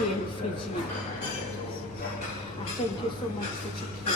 chicken, Fiji. Oh, thank you so much for chicken.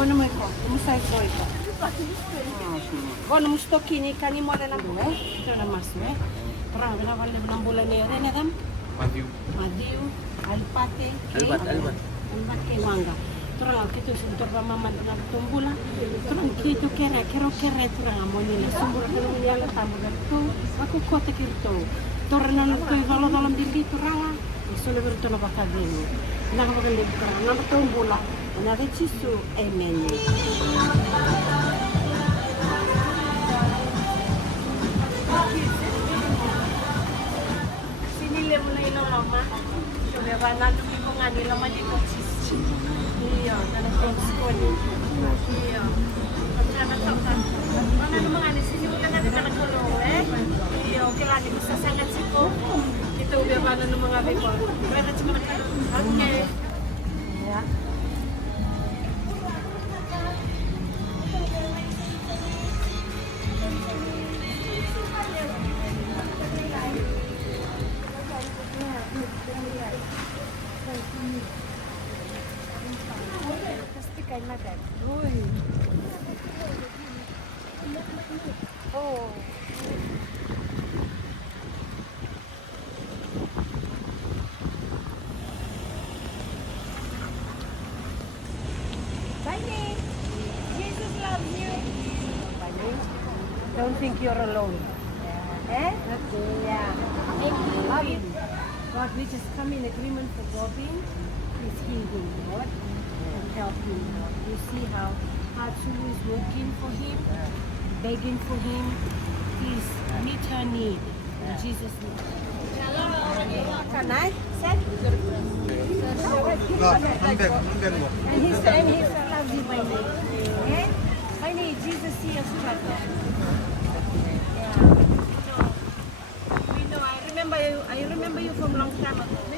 Ono mo iko, umusay ko ito. Ono mo stokini kani mo na bule. Ito na mas me. Parang binawal ng bulan ni Rene dam. Madiu, alpate, albat ke wanga. Turang kita sentur mama na tumbula. Turang kita kere turang amoni na sumbula kalau yala tamu tu. Aku kota kirto. Turang na to valo dalam diri turang. Solo berto na bakadeno. Nakapaganda turang na tumbula. Narechisu amen. Sinili mo na ilo mama. Sabi ba nalupi ko nga nila manito cheese. Iyo, na-thanks ko ni. Iyo. Pagkakataon. Ano naman nga, sinimula na rin ka nagkulong eh. Iyo, kilani mo sa sangat si ko. Ito ubi ba na ng mga biko. Pero sa mga nagkulong. Okay. Yeah. Kay madad. Uy. Oh. Bunny, Jesus loves you. Bunny, don't think you're alone. Yeah. Eh? Okay. Yeah. Robin. God, we just come in agreement for Robin. Please heal him, Lord. Help him, Lord. You see how Hatsu is working for him, begging for him. Please meet her need. In Jesus' name. Can I? Set? And he loves you by name. Okay? By name, Jesus see your struggle. Yeah. We know. I remember you from long time ago.